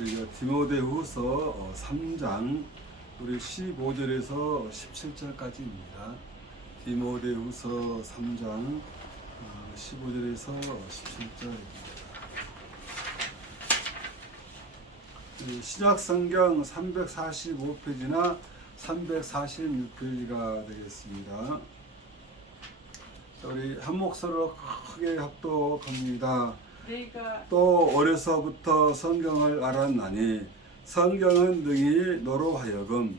우리가 디모데후서 3장 우리 15절에서 17절까지입니다. 디모데후서 3장 15절에서 17절입니다. 신약성경 345페이지나 346페이지가 되겠습니다. 우리 한 목소리로 크게 합독합니다. 또 어려서부터 성경을 알았나니 성경은 능히 너로 하여금,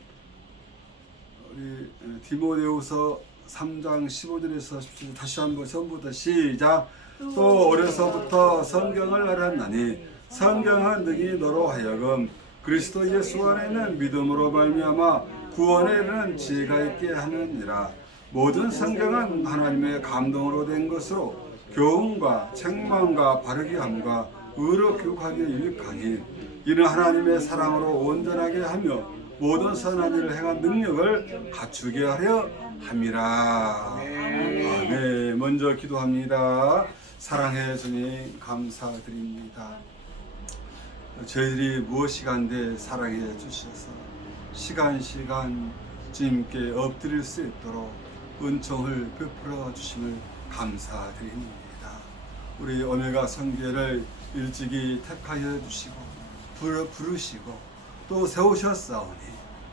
우리 디모데후서 3장 15절에서 17절 다시 한번 처음부터 시작. 또 어려서부터 성경을 알았나니 성경은 능히 너로 하여금 그리스도 예수 안에 있는 믿음으로 말미암아 구원에 이르는 지혜가 있게 하느니라. 모든 성경은 하나님의 감동으로 된 것으로 교훈과 책망과 바르게 함과 의로 교육하기에 유익하니 이는 하나님의 사랑으로 온전하게 하며 모든 선한 일을 행한 능력을 갖추게 하려 함이라. 아멘. 먼저 기도합니다. 사랑해 주님 감사드립니다. 저희들이 무엇이간데 사랑해 주셔서 시간 주님께 엎드릴 수 있도록 은총을 베풀어 주심을 감사드립니다. 우리 오메가 성교를 일찍이 택하여 주시고 부르시고 또 세우셨사오니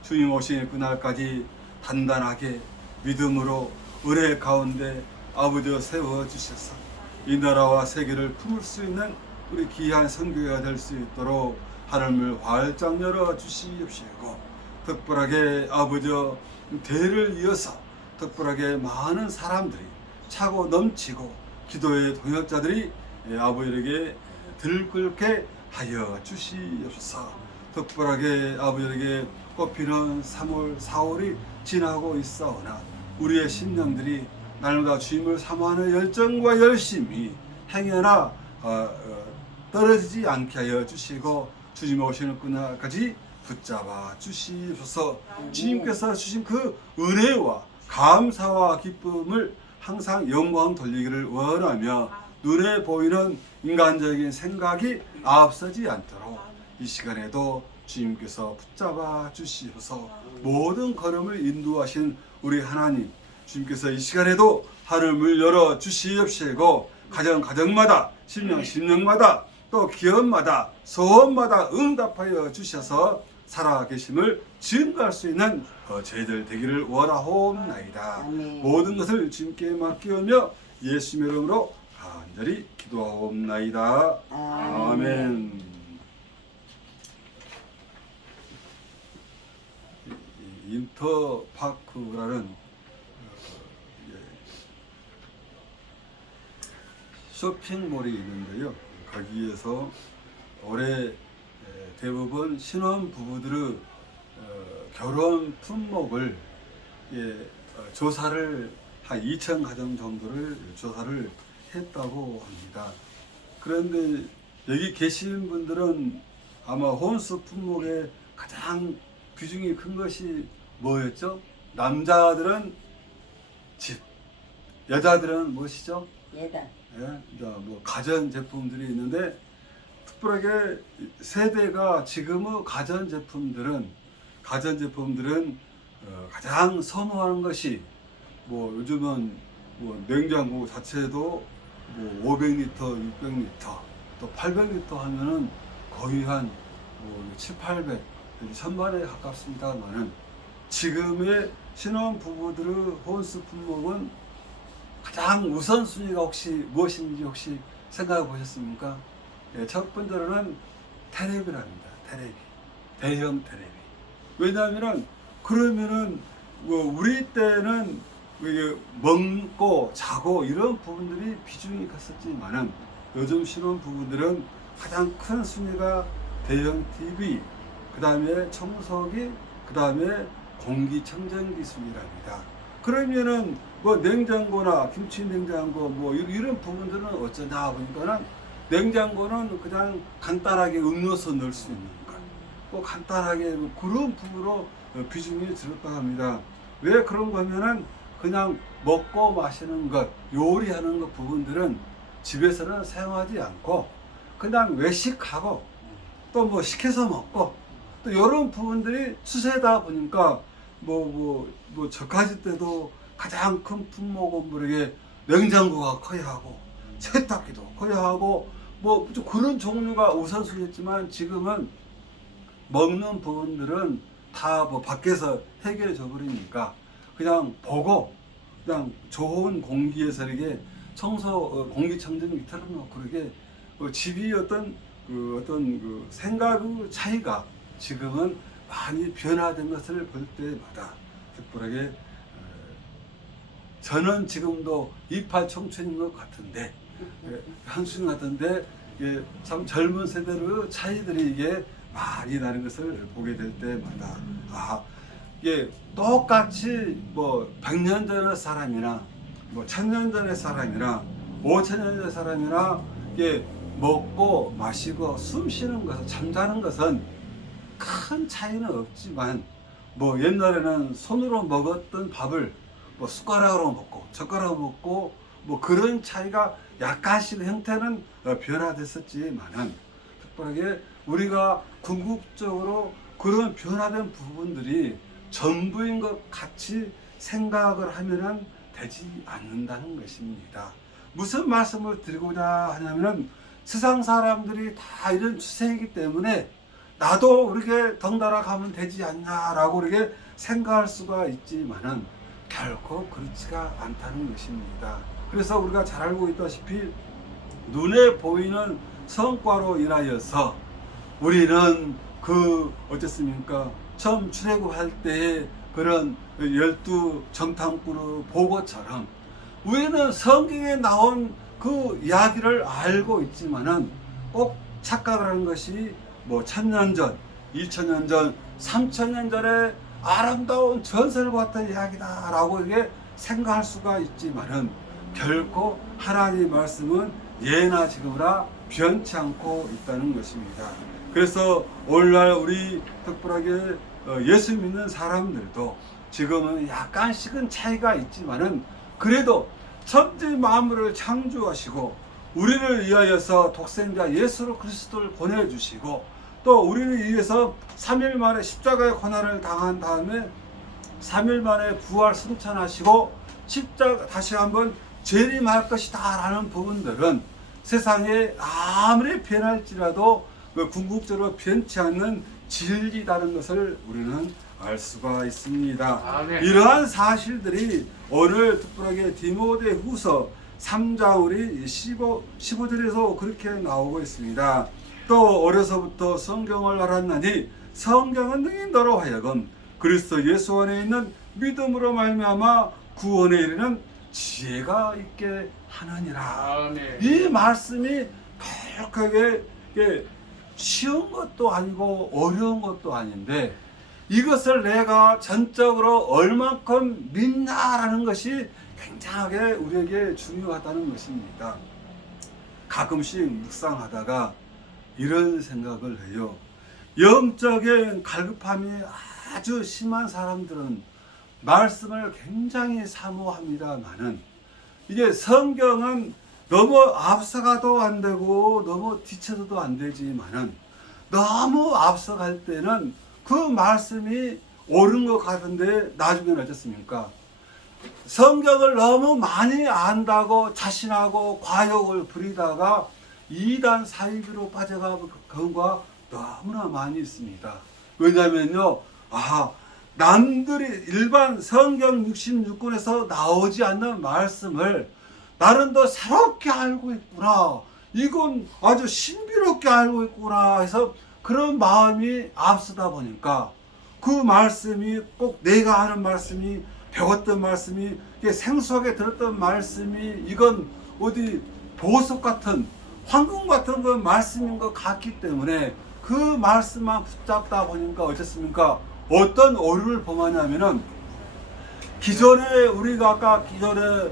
주님 오신 그날까지 단단하게 믿음으로 은혜 가운데 아버지여 세워주셔서 이 나라와 세계를 품을 수 있는 우리 귀한 선교가 될 수 있도록 하늘을 활짝 열어 주시옵시고, 특별하게 아버지여 대를 이어서 특별하게 많은 사람들이 차고 넘치고 기도의 동역자들이 아버지에게 들끓게 하여 주시옵소서. 특별하게 아버지에게 꽃피는 3월 4월이 지나고 있사오나 우리의 심령들이 날마다 주님을 사모하는 열정과 열심이 행여나 떨어지지 않게 하여 주시고 주님 오시는 그날까지 붙잡아 주시옵소서. 주님께서 주신 그 은혜와 감사와 기쁨을 항상 영광 돌리기를 원하며 눈에 보이는 인간적인 생각이 앞서지 않도록 이 시간에도 주님께서 붙잡아 주시옵소서. 모든 걸음을 인도하신 우리 하나님, 주님께서 이 시간에도 하늘을 열어 주시옵시고 가정마다 심령마다 또 기업마다 소원마다 응답하여 주셔서 살아계심을 증거할 수 있는 저희들 되기를 원하옵나이다. 모든 것을 주님께 맡기오며 예수님의 이름으로 간절히 기도하옵나이다. 아멘. 인터파크라는 쇼핑몰이 있는데요. 거기에서 올해 대부분 신혼 부부들의 결혼 품목을 조사를 한 2,000 가정 정도를 조사를 했다고 합니다. 그런데 여기 계신 분들은 아마 혼수 품목의 가장 비중이 큰 것이 뭐였죠? 남자들은 집, 여자들은 무엇이죠? 예단. 뭐 가전 제품들이 있는데 특별하게 세대가 지금의 가전 제품들은 가장 선호하는 것이 뭐 요즘은 뭐 냉장고 자체도 뭐 500리터, 600리터, 또 800리터 하면은 거의 한 뭐 7, 800, 1000만에 가깝습니다만은 지금의 신혼 부부들의 혼수 품목은 가장 우선순위가 혹시 무엇인지 혹시 생각해 보셨습니까? 첫 번째로는 테레비랍니다. 대형 테레비. 왜냐하면은 그러면은 뭐 우리 때는 먹고 자고 이런 부분들이 비중이 컸었지만은 요즘 신혼 부부들은 가장 큰 순위가 대형 TV, 그 다음에 청소기, 그 다음에 공기청정기 순위랍니다. 그러면은 뭐 냉장고나 김치 냉장고 뭐 이런 부분들은 어쩌냐 보니까는 냉장고는 그냥 간단하게 음료수 넣을 수 있는 것, 뭐 간단하게 그런 부분으로 비중이 들었다고 합니다. 왜 그런 거면은 그냥 먹고 마시는 것, 요리하는 것 부분들은 집에서는 사용하지 않고 그냥 외식하고 또 뭐 시켜서 먹고 또 이런 부분들이 추세다 보니까 저가지 때도 가장 큰 품목은 냉장고가 커야 하고 세탁기도 커야 하고 좀 그런 종류가 우선순위였지만 지금은 먹는 부분들은 다 밖에서 해결해 버리니까 그냥 보고 그냥 좋은 공기에서 이렇게 공기청정기 틀어놓고 이렇게 집이 어떤 생각의 차이가 지금은 많이 변화된 것을 볼 때마다 특별하게 저는 지금도 28 청춘인 것 같은데 한순 같은데 참 젊은 세대의 차이들이 이게 많이 나는 것을 보게 될 때마다 이게 똑같이 100년 전의 사람이나 1000년 전의 사람이나 5000년 전의 사람이나 이게 먹고 마시고 숨 쉬는 것은 잠자는 것은 큰 차이는 없지만 옛날에는 손으로 먹었던 밥을 숟가락으로 먹고 젓가락으로 먹고 그런 차이가 약간씩 형태는 변화됐었지만은 특별하게 우리가 궁극적으로 그런 변화된 부분들이 전부인 것 같이 생각을 하면은 되지 않는다는 것입니다. 무슨 말씀을 드리고자 하냐면은 세상 사람들이 다 이런 추세이기 때문에 나도 이렇게 덩달아 가면 되지 않냐라고 이렇게 생각할 수가 있지만은 결코 그렇지가 않다는 것입니다. 그래서 우리가 잘 알고 있다시피 눈에 보이는 성과로 인하여서 우리는 어쨌습니까? 처음 출애굽할 때의 그런 12 정탐꾼의 보고처럼 우리는 성경에 나온 그 이야기를 알고 있지만은 꼭 착각을 하는 것이 1000년 전, 2000년 전, 3000년 전에 아름다운 전설과 같은 이야기다라고 이게 생각할 수가 있지만은 결코 하나님의 말씀은 예나 지금이나 변치 않고 있다는 것입니다. 그래서 오늘날 우리 특별하게 예수 믿는 사람들도 지금은 약간씩은 차이가 있지만은 그래도 천지 만물을 창조하시고 우리를 위하여서 독생자 예수 그리스도를 보내주시고 또 우리를 위해서 3일 만에 십자가의 고난을 당한 다음에 3일 만에 부활 승천하시고 십자가 다시 한번 재림할 것이다 라는 부분들은 세상에 아무리 변할지라도 궁극적으로 변치 않는 진리라는 것을 우리는 알 수가 있습니다. 이러한 사실들이 오늘 특별하게 디모데후서 3장 우리 15절에서 그렇게 나오고 있습니다. 또 어려서부터 성경을 알았나니 성경은 능히 너로 하여금 그리스도 예수 안에 있는 믿음으로 말미암아 구원에 이르는 지혜가 있게 하느니라. 이 말씀이 격하게 쉬운 것도 아니고 어려운 것도 아닌데 이것을 내가 전적으로 얼만큼 믿나라는 것이 굉장하게 우리에게 중요하다는 것입니다. 가끔씩 묵상하다가 이런 생각을 해요. 영적인 갈급함이 아주 심한 사람들은 말씀을 굉장히 사모합니다만은 이게 성경은 너무 앞서가도 안 되고 너무 뒤쳐서도 안 되지만은 너무 앞서갈 때는 그 말씀이 옳은 것 같은데 나중에는 어떻습니까? 성경을 너무 많이 안다고 자신하고 과욕을 부리다가 이단 사이비로 빠져가는 경우가 너무나 많이 있습니다. 왜냐하면요, 남들이 일반 성경 66권에서 나오지 않는 말씀을 나는 더 새롭게 알고 있구나, 이건 아주 신비롭게 알고 있구나 해서 그런 마음이 앞서다 보니까 그 말씀이 꼭 내가 아는 말씀이, 배웠던 말씀이, 생소하게 들었던 말씀이 이건 어디 보석 같은 황금 같은 그 말씀인 것 같기 때문에 그 말씀만 붙잡다 보니까 어떻습니까? 어떤 오류를 범하냐면은 기존에 우리가 아까 기존에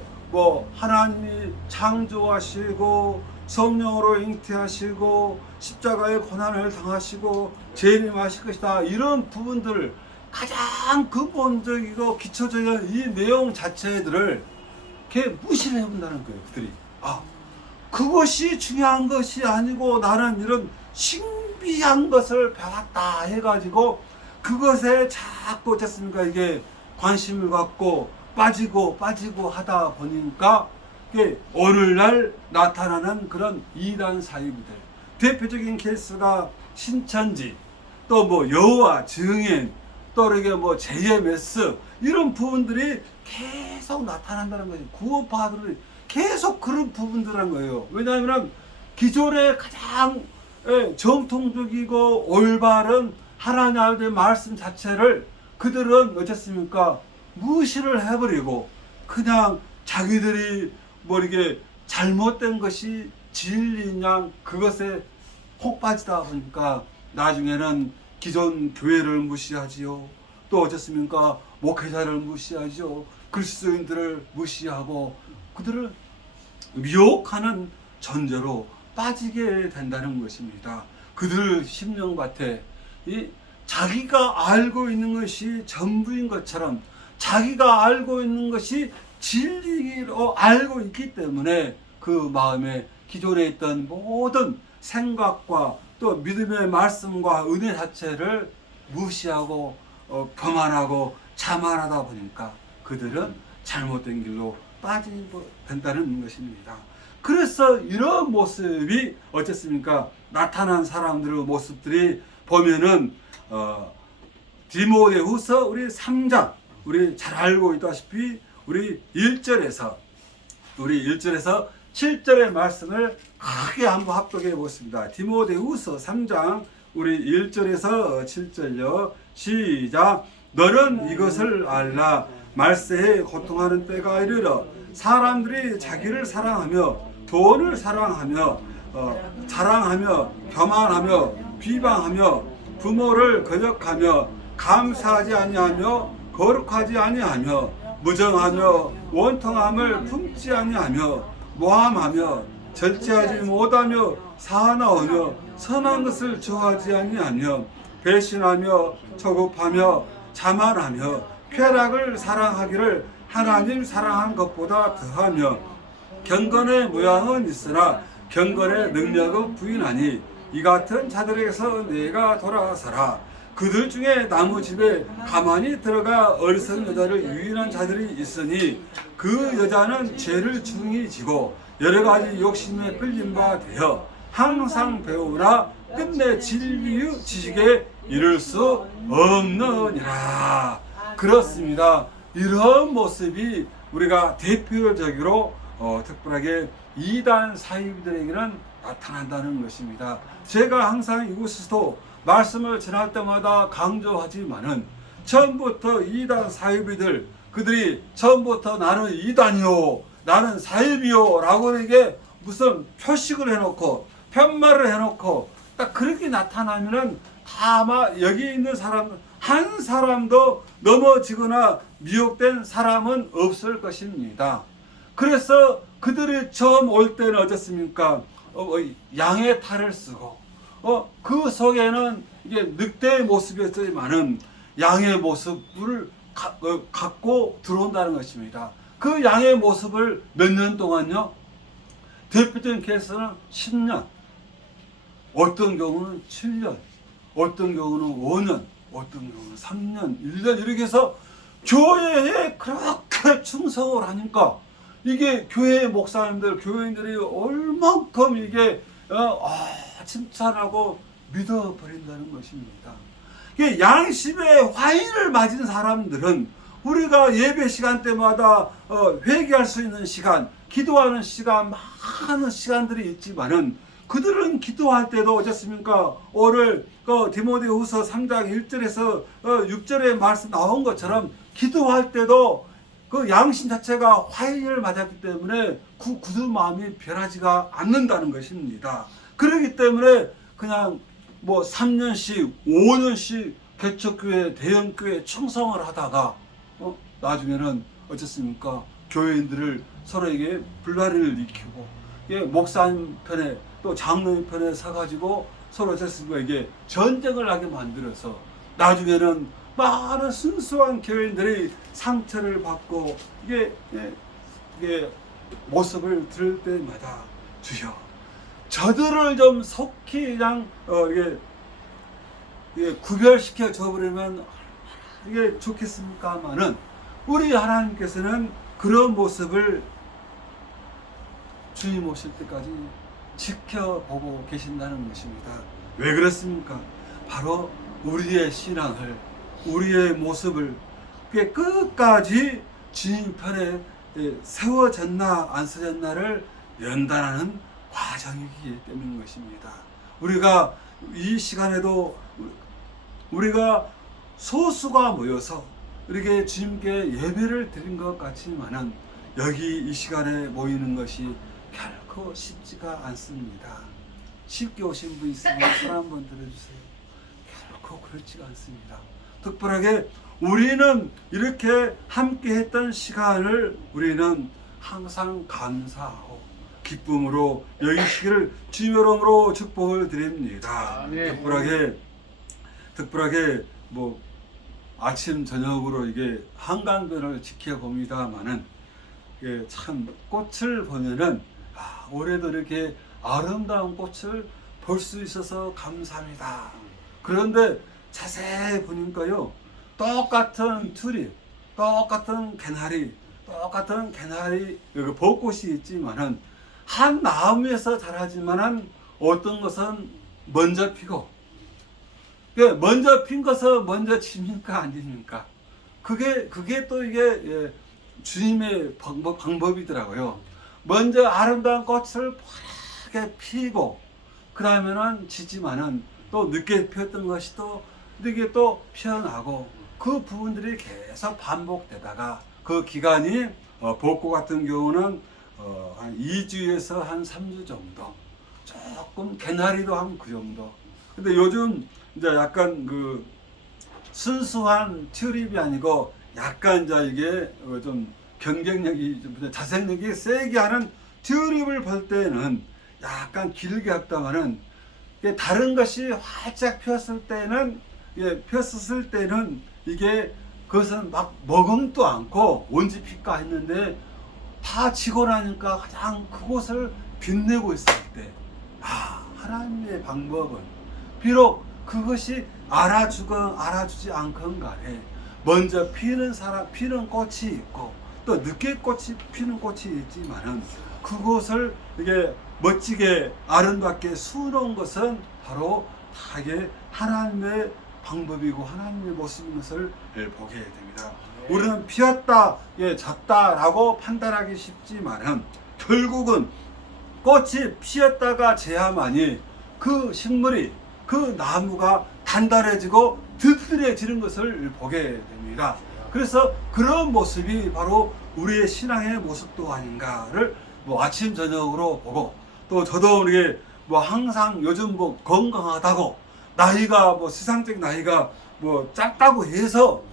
하나님이 창조하시고 성령으로 잉태하시고 십자가의 고난을 당하시고 재림하실 것이다, 이런 부분들 가장 근본적이고 기초적인 이 내용 자체들을 이렇게 무시를 해본다는 거예요. 그들이 그것이 중요한 것이 아니고 나는 이런 신비한 것을 배웠다 해가지고 그것에 자꾸 어쨌습니까 이게 관심을 갖고 빠지고 하다 보니까 이게 오늘날 나타나는 그런 이단 사이비들, 대표적인 케이스가 신천지, 또 뭐 여호와 증인, 또 이렇게 뭐 JMS 이런 부분들이 계속 나타난다는 거예요. 구원파들이 계속 그런 부분들한 거예요. 왜냐하면 기존의 가장 정통적이고 올바른 하나님의 말씀 자체를 그들은 어쨌습니까 무시를 해버리고 그냥 자기들이 뭐 이렇게 잘못된 것이 진리인 양 그것에 혹 빠지다 보니까 나중에는 기존 교회를 무시하지요. 또 어쨌습니까 목회자를 무시하지요. 그리스도인들을 무시하고 그들을 미혹하는 전제로 빠지게 된다는 것입니다. 그들 심령밭에 이 자기가 알고 있는 것이 전부인 것처럼 자기가 알고 있는 것이 진리로 알고 있기 때문에 그 마음에 기존에 있던 모든 생각과 또 믿음의 말씀과 은혜 자체를 무시하고 교만하고 자만하다 보니까 그들은 잘못된 길로 빠지게 된다는 것입니다. 그래서 이런 모습이 어쨌습니까 나타난 사람들의 모습들이 보면은 디모데후서 우리 3장 우리 잘 알고 있다시피 우리 1절에서 7절의 말씀을 크게 한번 합독해 보겠습니다. 디모데후서 3장 우리 1절에서 7절요. 시작. 너는 이것을 알라. 말세에 고통하는 때가 이르러 사람들이 자기를 사랑하며 돈을 사랑하며 자랑하며 교만하며 비방하며 부모를 거역하며 감사하지 아니하며 거룩하지 아니하며 무정하며 원통함을 품지 아니하며 모함하며 절제하지 못하며 사나우며 선한 것을 좋아하지 아니하며 배신하며 조급하며 자만하며 쾌락을 사랑하기를 하나님 사랑한 것보다 더하며 경건의 모양은 있으나 경건의 능력은 부인하니 이 같은 자들에게서 내가 돌아서라. 그들 중에 나무 집에 가만히 들어가 어리석은 여자를 유인한 자들이 있으니 그 여자는 죄를 중히 지고 여러 가지 욕심에 끌린 바 되어 항상 배우나 끝내 진리의 지식에 이를 수 없느니라. 그렇습니다. 이런 모습이 우리가 대표적으로 특별하게 이단 사이비들에게는 나타난다는 것입니다. 제가 항상 이곳에서도 말씀을 전할 때마다 강조하지만은 처음부터 이단 사이비들 그들이 처음부터 나는 이단이요 나는 사이비요 라고 이게 무슨 표식을 해놓고 편말을 해놓고 딱 그렇게 나타나면은 아마 여기 있는 사람 한 사람도 넘어지거나 미혹된 사람은 없을 것입니다. 그래서 그들이 처음 올 때는 어떻습니까? 양의 탈을 쓰고 그 속에는 이게 늑대의 모습이었지만은 양의 모습을 갖고 들어온다는 것입니다. 그 양의 모습을 몇 년 동안요? 대표적인 케이스는 10년, 어떤 경우는 7년, 어떤 경우는 5년, 어떤 경우는 3년, 1년 이렇게 해서 교회에 그렇게 충성을 하니까 이게 교회 목사님들, 교인들이 얼만큼 이게 칭찬하고 믿어버린다는 것입니다. 이게 양심의 화인을 맞은 사람들은 우리가 예배 시간 때마다 회개할 수 있는 시간, 기도하는 시간, 많은 시간들이 있지만은 그들은 기도할 때도 어쨌습니까? 오늘 디모데후서 3장 1절에서 6절에 말씀 나온 것처럼 기도할 때도 그 양심 자체가 화인을 맞았기 때문에 굳은 마음이 변하지가 않는다는 것입니다. 그렇기 때문에 그냥 뭐 3년씩 5년씩 개척교회 대형교회 충성을 하다가 나중에는 어쨌습니까? 교회인들을 서로에게 불화를 일으키고 목사님 편에 또 장로님 편에 서가지고 서로 어쨌습니까? 이게 전쟁을 하게 만들어서 나중에는 많은 순수한 교인들이 상처를 받고 이게 모습을 들을 때마다 주여 저들을 좀 속히 그냥 이게 구별시켜 줘버리면 이게 좋겠습니까마는 우리 하나님께서는 그런 모습을 주님 오실 때까지 지켜보고 계신다는 것입니다. 왜 그렇습니까? 바로 우리의 신앙을, 우리의 모습을 끝까지 주님 편에 세워졌나 안 세워졌나를 연단하는 과정이기 때문인 것입니다. 우리가 이 시간에도 우리가 소수가 모여서 이렇게 주님께 예배를 드린 것 같지만은 여기 이 시간에 모이는 것이 결코 쉽지가 않습니다. 쉽게 오신 분 있으면 손 한번 들어주세요. 결코 그렇지가 않습니다. 특별하게 우리는 이렇게 함께 했던 시간을 우리는 항상 감사하고 기쁨으로 여기시기를 주님의 이름으로 축복을 드립니다. 특별하게 뭐 아침 저녁으로 이게 한강변을 지켜봅니다만은 참 꽃을 보면은 올해도 이렇게 아름다운 꽃을 볼 수 있어서 감사합니다. 그런데 자세히 보니까요, 똑같은 튤립, 똑같은 개나리, 여기 벚꽃이 있지만은 한 나무에서 자라지만은 어떤 것은 먼저 피고, 먼저 핀 것은 먼저 집니까 아닙니까? 그게 또 이게 주님의 방법이더라고요. 먼저 아름다운 꽃을 파랗게 피고 그 다음에는 지지만은 또 늦게 피었던 것이 또 늦게 또 피어나고 그 부분들이 계속 반복되다가 그 기간이 벚꽃 같은 경우는 한 2주에서 한 3주 정도, 조금 개나리도 한 그 정도. 근데 요즘 이제 약간 그 순수한 튤립이 아니고 약간 이제 이게 좀 경쟁력이 좀 자생력이 세게 하는 튤립을 볼 때는 약간 길게 했다가는 다른 것이 활짝 피었을 때는 이게 그것은 막 머금도 않고 언제 필까 했는데 다 지고 나니까 가장 그곳을 빛내고 있을 때 하나님의 방법은 비록 그것이 알아주지 않건 간에 먼저 피는 꽃이 있고 또 늦게 피는 꽃이 있지만은 그곳을 이게 멋지게 아름답게 수놓은 것은 바로 다 이게 하나님의 방법이고 하나님의 모습인 것을 보게 됩니다. 우리는 피었다, 졌다라고 판단하기 쉽지만은 결국은 꽃이 피었다가 재야만이 그 식물이 그 나무가 단단해지고 든든해지는 것을 보게 됩니다. 그래서 그런 모습이 바로 우리의 신앙의 모습도 아닌가를 아침 저녁으로 보고 또 저도 우리 항상 요즘 건강하다고 나이가 세상적 나이가 짧다고 해서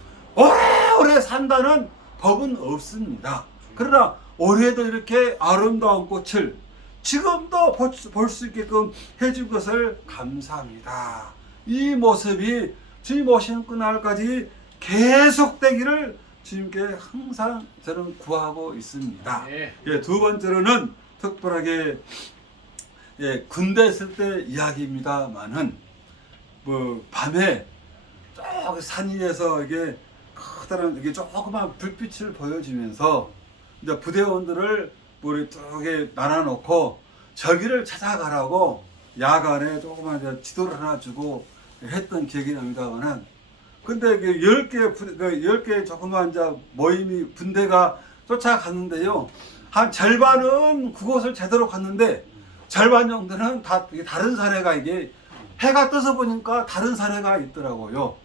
오래 산다는 법은 없습니다. 그러나 올해도 이렇게 아름다운 꽃을 지금도 볼 수 있게끔 해준 것을 감사합니다. 이 모습이 주님 오시는 그날까지 계속되기를 주님께 항상 저는 구하고 있습니다. 두 번째로는 특별하게 군대 있을 때 이야기입니다만은 밤에 저 산 위에서 이게 커다란 조그만 불빛을 보여주면서 이제 부대원들을 이렇게 나눠놓고 저기를 찾아가라고 야간에 조그만 지도를 하나 주고 했던 기억이 납니다만은 근데 10개 조그만 모임이 분대가 쫓아갔는데요. 한 절반은 그곳을 제대로 갔는데 절반 정도는 다 다른 사례가 이게 해가 떠서 보니까 다른 사례가 있더라고요.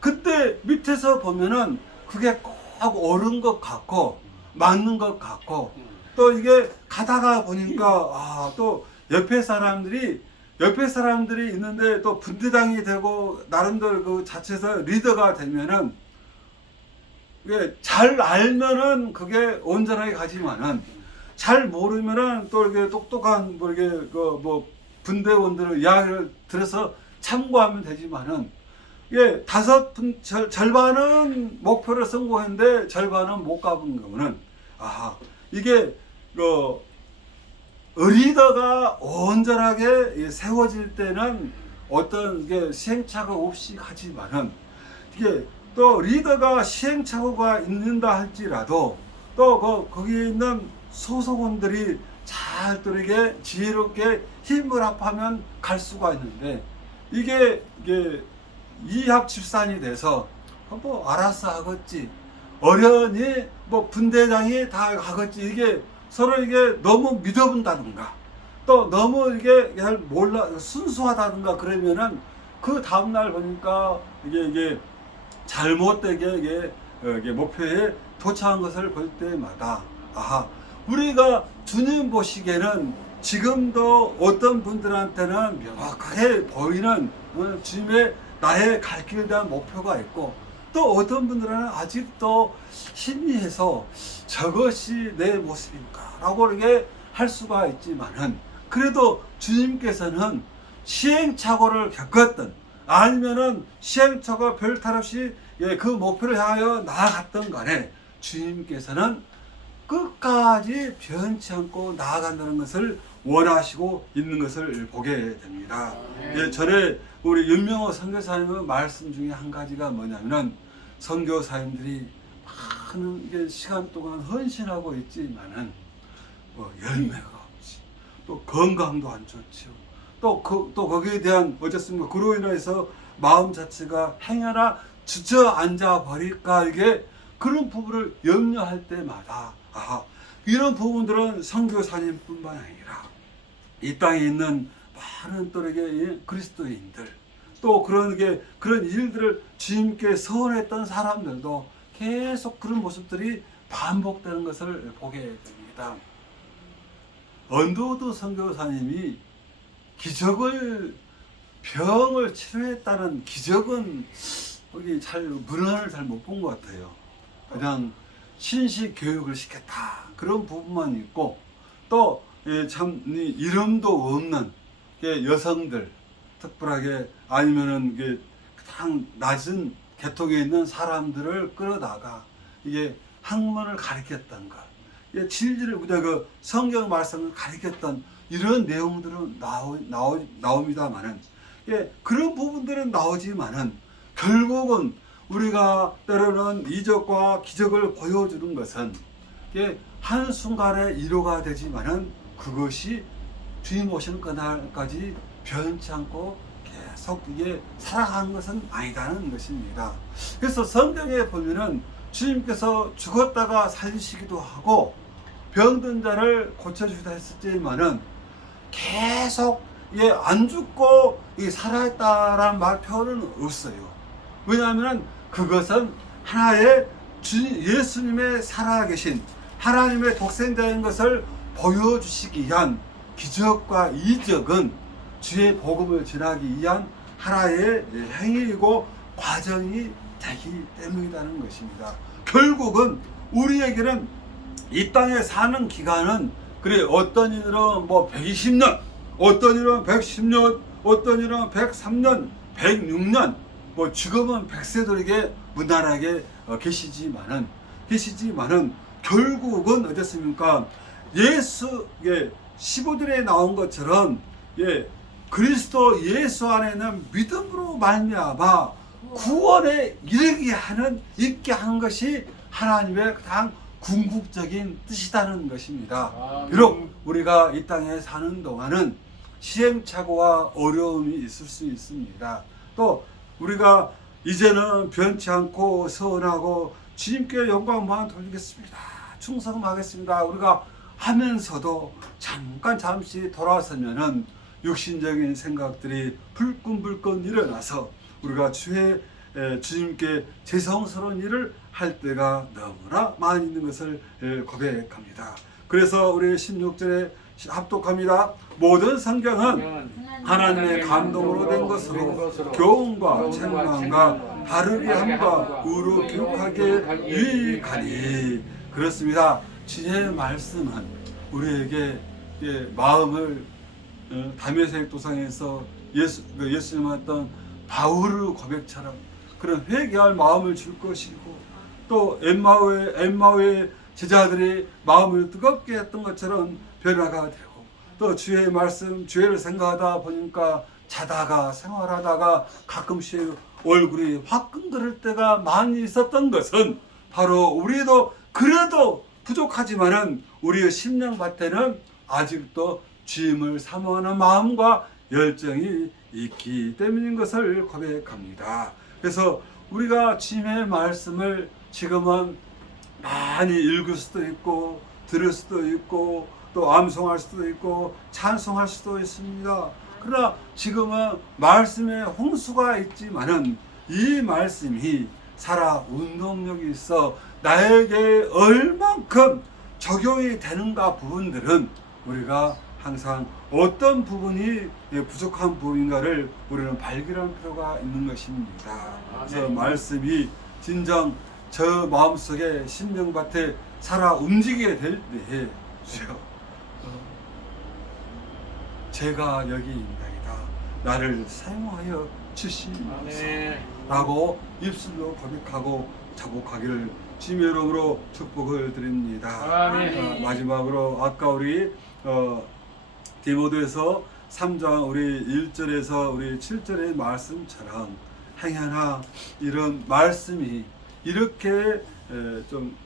그때 밑에서 보면은 그게 꼭 옳은 것 같고 맞는 것 같고 또 이게 가다가 보니까 또 옆에 사람들이 있는데 또 분대장이 되고 나름대로 그 자체에서 리더가 되면은 이게 잘 알면은 그게 온전하게 가지만은 잘 모르면은 또 이렇게 똑똑한 분대원들의 이야기를 들어서 참고하면 되지만은 이게 절반은 목표를 성공했는데 절반은 못 가본 거는 이게 리더가 온전하게 세워질 때는 어떤 게 시행착오 없이 하지만은, 이게 또 리더가 시행착오가 있는다 할지라도 또 거기에 있는 소속원들이 잘 또 이게 지혜롭게 힘을 합하면 갈 수가 있는데, 이게 이합집산이 돼서 뭐 알아서 하겠지, 어련히 뭐 분대장이 다 하겠지, 이게 서로 이게 너무 믿어본다든가 또 너무 이게 잘 몰라 순수하다든가 그러면은 그 다음날 보니까 이게 잘못되게 이게 목표에 도착한 것을 볼 때마다, 아하, 우리가 주님 보시기에는 지금도 어떤 분들한테는 명확하게 보이는 주님의 나의 갈 길에 대한 목표가 있고, 또 어떤 분들은 아직도 희미해서 저것이 내 모습인가 라고 이렇게 할 수가 있지만은, 그래도 주님께서는 시행착오를 겪었던 아니면은 시행착오가 별 탈 없이 그 목표를 향하여 나아갔던 간에 주님께서는 끝까지 변치 않고 나아간다는 것을 원하시고 있는 것을 보게 됩니다. 전에 우리 윤명호 선교사님의 말씀 중에 한 가지가 뭐냐면은, 선교사님들이 많은 시간 동안 헌신하고 있지만은 뭐 열매가 없지, 또 건강도 안 좋지요, 또 거기에 대한 어쨌습니까, 그로 인해서 마음 자체가 행여나 주저앉아 버릴까, 이게 그런 부분을 염려할 때마다, 아하, 이런 부분들은 선교사님뿐만 아니라 이 땅에 있는 많은 또 이게 그리스도인들, 또 그런 일들을 주님께 서원했던 사람들도 계속 그런 모습들이 반복되는 것을 보게 됩니다. 언더우드 선교사님이 병을 치료했다는 기적은 거기 문헌을 잘 못 본 것 같아요. 그냥 신식 교육을 시켰다, 그런 부분만 있고, 또 참 이름도 없는 여성들, 특별하게 아니면은 가장 낮은 계통에 있는 사람들을 끌어다가 이게 학문을 가르쳤던 것, 진리를 우리가 그 성경 말씀을 가르쳤던 이런 내용들은 나옵니다만은, 그런 부분들은 나오지만은 결국은 우리가 때로는 이적과 기적을 보여주는 것은 한순간에 이루가 되지만은 그것이 주님 오시는 그날까지 변치 않고 계속 살아가는 것은 아니다는 것입니다. 그래서 성경에 보면은 주님께서 죽었다가 살리시기도 하고 병든 자를 고쳐주시다 했었지만은 계속 안 죽고 살아있다라는 말 표현은 없어요. 왜냐하면 그것은 하나의 예수님의 살아계신 하나님의 독생자인 것을 보여주시기 위한 기적과 이적은 주의 복음을 전하기 위한 하나의 행위이고 과정이 되기 때문이라는 것입니다. 결국은 우리에게는 이 땅에 사는 기간은, 그래, 어떤 이들은 뭐 120년, 어떤 이들은 110년, 어떤 이들은 103년, 106년, 뭐 지금은 100세들에게 무난하게 계시지만은 결국은 어떻습니까? 15절에 나온 것처럼 그리스도 예수 안에는 믿음으로 말미암아 구원에 있게 하는 것이 하나님의 가장 궁극적인 뜻이라는 것입니다. 비록 우리가 이 땅에 사는 동안은 시행착오와 어려움이 있을 수 있습니다. 또 우리가 이제는 변치 않고 서운하고 주님께 영광만 돌리겠습니다, 충성하겠습니다, 우리가 하면서도 잠시 돌아서면은 육신적인 생각들이 불끈불끈 일어나서 우리가 주님께 죄송스러운 일을 할 때가 너무나 많이 있는 것을 고백합니다. 그래서 우리 16절에 합독합니다. 모든 성경은 하나님의 감동으로 된 것으로 교훈과 책망과 바르게 함과 의로 교육하게 유익하니. 그렇습니다. 주의 말씀은 우리에게 마음을 다메섹 도상에서 예수님 했던 바울의 고백처럼 그런 회개할 마음을 줄 것이고, 또 엠마오의 제자들이 마음을 뜨겁게 했던 것처럼 변화가 되고, 또 주의 말씀, 주의를 생각하다 보니까 자다가 생활하다가 가끔씩 얼굴이 화끈거릴 때가 많이 있었던 것은 바로 우리도 그래도 부족하지만은 우리의 심령밭에는 아직도 주님을 사모하는 마음과 열정이 있기 때문인 것을 고백합니다. 그래서 우리가 주님의 말씀을 지금은 많이 읽을 수도 있고 들을 수도 있고 또 암송할 수도 있고 찬송할 수도 있습니다. 그러나 지금은 말씀에 홍수가 있지만은 이 말씀이 살아 운동력이 있어 나에게 얼만큼 적용이 되는가 부분들은 우리가 항상 어떤 부분이 부족한 부분인가를 우리는 발견할 필요가 있는 것입니다. 그래서 말씀이 진정 저 마음속에 심령밭에 살아 움직이게 될 때에 주여 제가 여기 있나이다 나를 사용하여 주시옵소서 입술로 고백하고 자복하기를 주님의 이름으로 축복을 드립니다. 마지막으로 아까 우리 디모데서 3장 우리 1절에서 우리 7절의 말씀처럼 행여나 이런 말씀이 이렇게 좀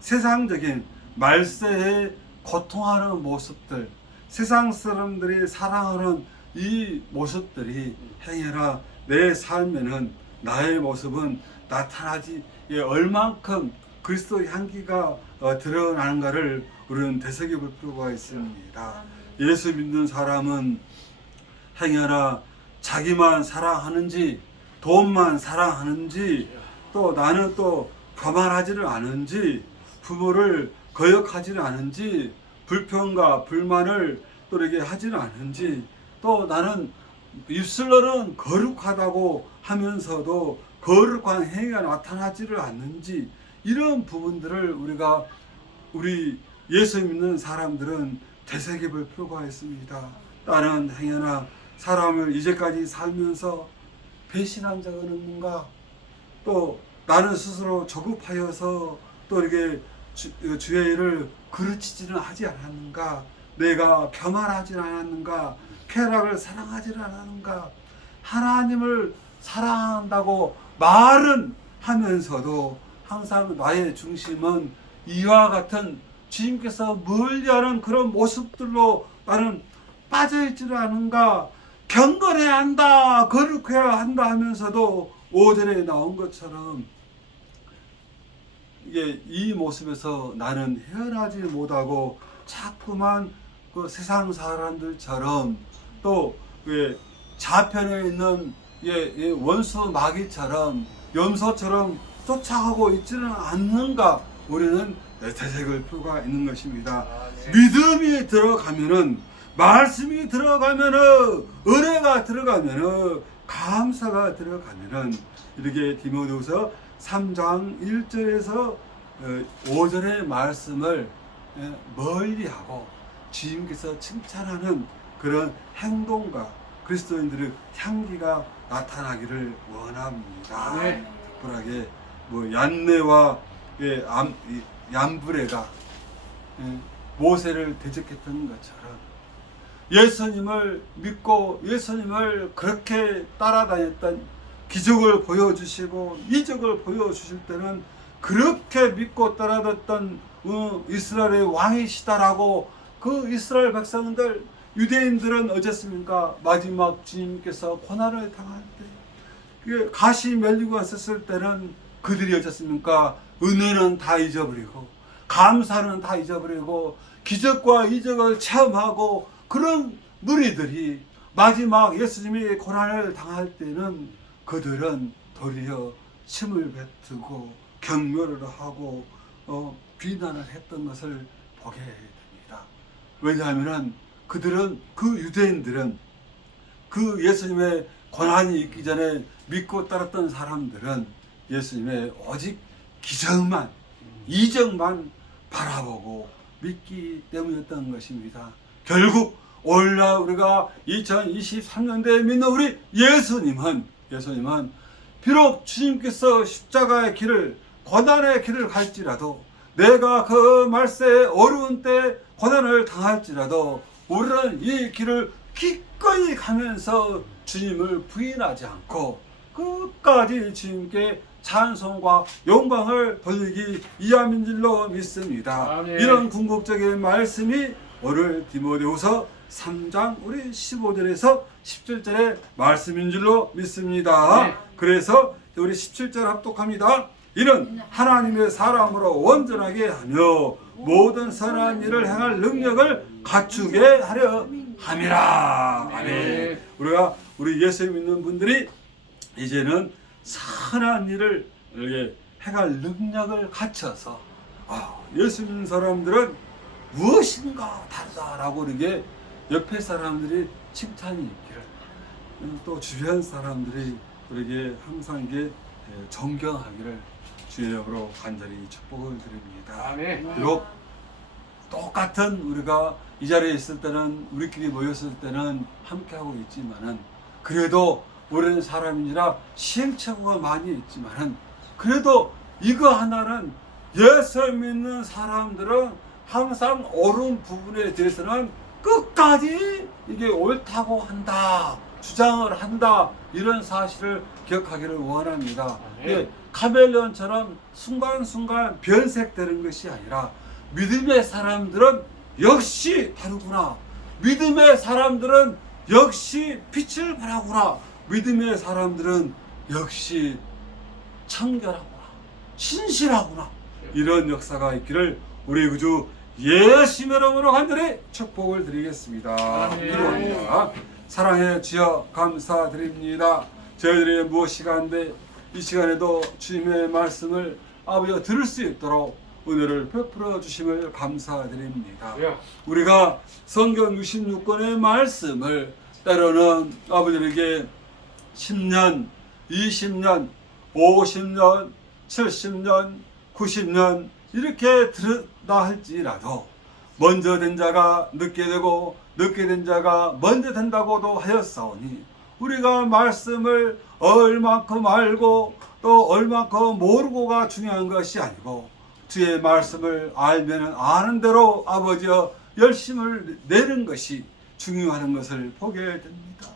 세상적인 말세에 고통하는 모습들, 세상 사람들이 사랑하는 이 모습들이 행여나 내 삶에는 나의 모습은 나타나지 얼만큼 그리스도의 향기가 드러나는가를 우리는 되새겨볼 필요가 있습니다. 예수 믿는 사람은 행여나 자기만 사랑하는지 돈만 사랑하는지 또 나는 또 교만하지를 않은지 부모를 거역하지는 않은지 불평과 불만을 또 이렇게 하지는 않은지 또 나는 입술로는 거룩하다고 하면서도 거룩한 행위가 나타나지를 않는지 이런 부분들을 우리 예수 믿는 사람들은 되새겨볼 필요가 있습니다. 나는 행여나 사람을 이제까지 살면서 배신한 적은 없는가? 또 나는 스스로 조급하여서 또 이렇게 주의 일을 그르치지는 하지 않았는가? 내가 교만하지 않았는가? 쾌락을 사랑하지 않았는가? 하나님을 사랑한다고 말은 하면서도 항상 나의 중심은 이와 같은 주님께서 멀리하는 그런 모습들로 나는 빠져있지는 않은가? 경건해야 한다, 거룩해야 한다 하면서도 5절에 나온 것처럼 이 모습에서 나는 헤어나지 못하고 자꾸만 그 세상 사람들처럼 또 좌편에 있는 원수 마귀처럼 염소처럼 쫓아가고 있지는 않는가? 우리는 되새길 필요가 있는 것입니다. 믿음이 들어가면은 말씀이 들어가면은 은혜가 들어가면은 감사가 들어가면은 이렇게 디모데후서 3장 1절에서 5절의 말씀을 멀리하고 주님께서 칭찬하는 그런 행동과 그리스도인들의 향기가 나타나기를 원합니다. 특별하게 얀네와 얀브레가 모세를 대적했던 것처럼 예수님을 믿고 예수님을 그렇게 따라다녔던 기적을 보여주시고 이적을 보여주실 때는 그렇게 믿고 따라다녔던 이스라엘의 왕이시다라고 그 이스라엘 백성들 유대인들은 어쨌습니까? 마지막 주님께서 고난을 당할 때 가시 멜리고 왔었을 때는 그들이 어쨌습니까? 은혜는 다 잊어버리고 감사는 다 잊어버리고 기적과 이적을 체험하고 그런 무리들이 마지막 예수님이 고난을 당할 때는 그들은 도리어 침을 뱉고 경멸을 하고 비난을 했던 것을 보게 됩니다. 왜냐하면 그들은 그 유대인들은 그 예수님의 고난이 있기 전에 믿고 따랐던 사람들은 예수님의 오직 기적만 이적만 바라보고 믿기 때문이었던 것입니다. 결국 오늘날 우리가 2023년대에 믿는 우리 예수님은 비록 주님께서 십자가의 길을 고난의 길을 갈지라도 내가 그 말세에 어려운 때 고난을 당할지라도 우리는 이 길을 기꺼이 가면서 주님을 부인하지 않고 끝까지 주님께 찬송과 영광을 돌리기 위함인 줄로 믿습니다. 아멘. 이런 궁극적인 말씀이 오늘 디모데후서 3장 우리 15절에서 17절의 말씀인 줄로 믿습니다. 네. 그래서 우리 17절 합독합니다. 이는 하나님의 사람으로 온전하게 하며 모든 선한 일을 행할 능력을 갖추게 하려 함이라. 아멘. 우리 예수 믿는 분들이 이제는 선한 일을 이렇게 행할 능력을 갖춰서 예수 믿는 사람들은 무엇인가 다르다라고 이렇게 옆에 사람들이 칭찬이 있기를, 또 주변 사람들이 우리에게 항상 이게 존경하기를 주의 이름으로 간절히 축복을 드립니다. 아멘. 비록 똑같은 우리가 이 자리에 있을 때는, 우리끼리 모였을 때는 함께하고 있지만은, 그래도 우리는 사람이라 시행착오가 많이 있지만은, 그래도 이거 하나는 예수 믿는 사람들은 항상 옳은 부분에 대해서는 끝까지 이게 옳다고 한다, 주장을 한다, 이런 사실을 기억하기를 원합니다. 예, 카멜레온처럼 순간순간 변색되는 것이 아니라 믿음의 사람들은 역시 다르구나, 믿음의 사람들은 역시 빛을 발하구나, 믿음의 사람들은 역시 청결하구나, 신실하구나, 이런 역사가 있기를 우리 구주 예수님의 이름으로 간절히 축복을 드리겠습니다. 기도합니다. 사랑해 주여 감사드립니다. 저희들이 무엇이간데 이 시간에도 주님의 말씀을 아버지가 들을 수 있도록 은혜를 베풀어 주심을 감사드립니다. 우리가 성경 66권의 말씀을 때로는 아버지에게 10년, 20년, 50년, 70년, 90년 이렇게 들었다 할지라도 먼저 된 자가 늦게 되고 늦게 된 자가 먼저 된다고도 하였사오니, 우리가 말씀을 얼만큼 알고 또 얼만큼 모르고가 중요한 것이 아니고 주의 말씀을 알면 아는 대로 아버지여 열심을 내는 것이 중요한 것을 보게 됩니다.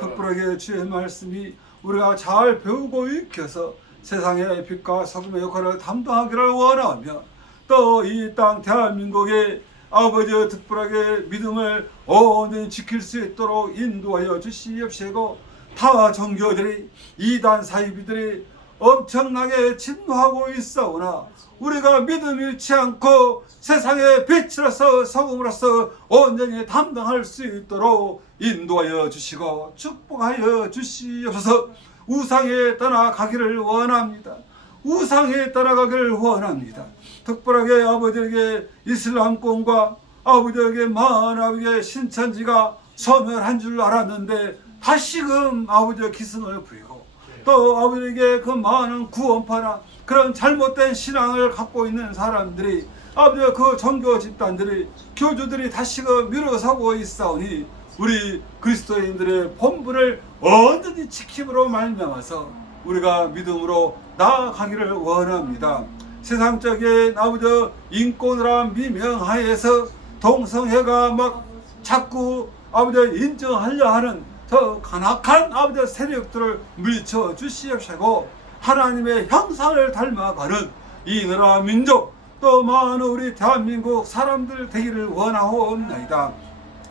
특별하게 주의 말씀이 우리가 잘 배우고 익혀서 세상의 빛과 소금의 역할을 담당하기를 원하며, 또 이 땅 대한민국의 아버지 특별하게 믿음을 온전히 지킬 수 있도록 인도하여 주시옵시고, 타 종교들이 이단 사이비들이 엄청나게 진노하고 있사오나 우리가 믿음 잃지 않고 세상의 빛으로서 소금으로서 온전히 담당할 수 있도록 인도하여 주시고 축복하여 주시옵소서. 우상에 떠나가기를 원합니다. 우상에 떠나가기를 원합니다. 특별하게 아버지에게 이슬람권과 아버지에게 만아버지의 신천지가 소멸한 줄 알았는데 다시금 아버지의 기승을 부리고, 또 아버지에게 그 많은 구원파나 그런 잘못된 신앙을 갖고 있는 사람들이, 아버지의 그 종교 집단들이, 교주들이 다시금 밀어서고 있사오니 우리 그리스도인들의 본분을 온전히 지킴으로 말미암아서 우리가 믿음으로 나아가기를 원합니다. 세상적인 아버지 인권이라 미명하에서 동성애가 막 자꾸 아버지 인정하려 하는 저 간악한 아버지 세력들을 물리쳐 주시옵시고, 하나님의 형상을 닮아가는 이 나라 민족, 또 많은 우리 대한민국 사람들 되기를 원하옵나이다.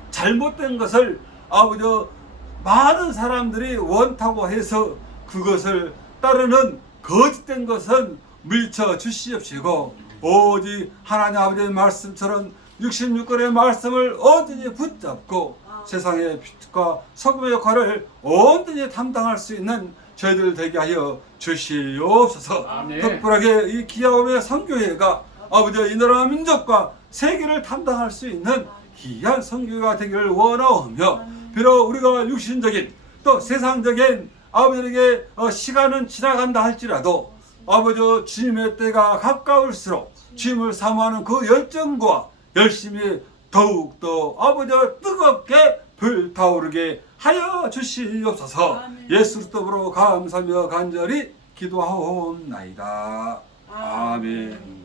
잘못된 것을 아버지 많은 사람들이 원타고 해서 그것을 따르는 거짓된 것은 물리쳐 주시옵시고, 오직 하나님 아버지의 말씀처럼 66권의 말씀을 온전히 붙잡고 세상의 빛과 소금의 역할을 온전히 담당할 수 있는 저희들 되게 하여 주시옵소서. 특별하게 이 기아홈의 선교회가 아버지 이 나라 민족과 세계를 담당할 수 있는 귀한 선교회가 되기를 원하오며, 비록 우리가 육신적인 또 세상적인 아버지에게 시간은 지나간다 할지라도 아버지 주님의 때가 가까울수록 주님을 사모하는 그 열정과 열심히 더욱더 아버지 뜨겁게 불타오르게 하여 주시옵소서. 예수 그리스도로 감사하며 간절히 기도하옵나이다. 아멘.